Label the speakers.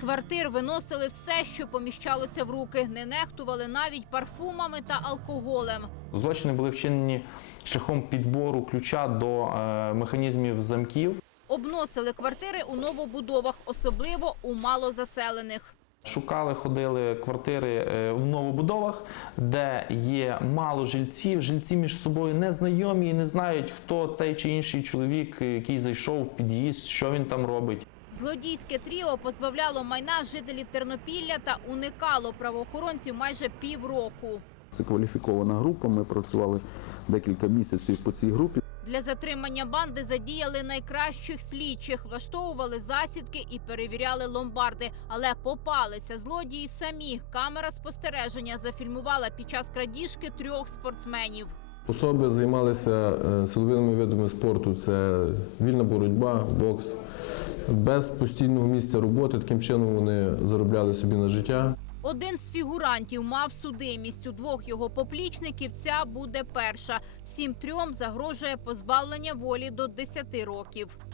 Speaker 1: квартир виносили все, що поміщалося в руки. Не нехтували навіть парфумами та алкоголем.
Speaker 2: Злочини були вчинені шляхом підбору ключа до механізмів замків.
Speaker 1: Обносили квартири у новобудовах, особливо у малозаселених.
Speaker 2: Шукали, ходили квартири в новобудовах, де є мало жильців. Жильці між собою не знайомі і не знають, хто цей чи інший чоловік, який зайшов в під'їзд, що він там робить.
Speaker 1: Злодійське тріо позбавляло майна жителів Тернопілля та уникало правоохоронців майже півроку.
Speaker 3: Це кваліфікована група, ми працювали декілька місяців по цій групі.
Speaker 1: Для затримання банди задіяли найкращих слідчих, влаштовували засідки і перевіряли ломбарди. Але попалися злодії самі. Камера спостереження зафільмувала під час крадіжки 3 спортсменів.
Speaker 4: Особи займалися силовими видами спорту – це вільна боротьба, бокс. Без постійного місця роботи, таким чином вони заробляли собі на життя.
Speaker 1: Один з фігурантів мав судимість. У 2 його поплічників ця буде перша. Всім 3 загрожує позбавлення волі до 10 років.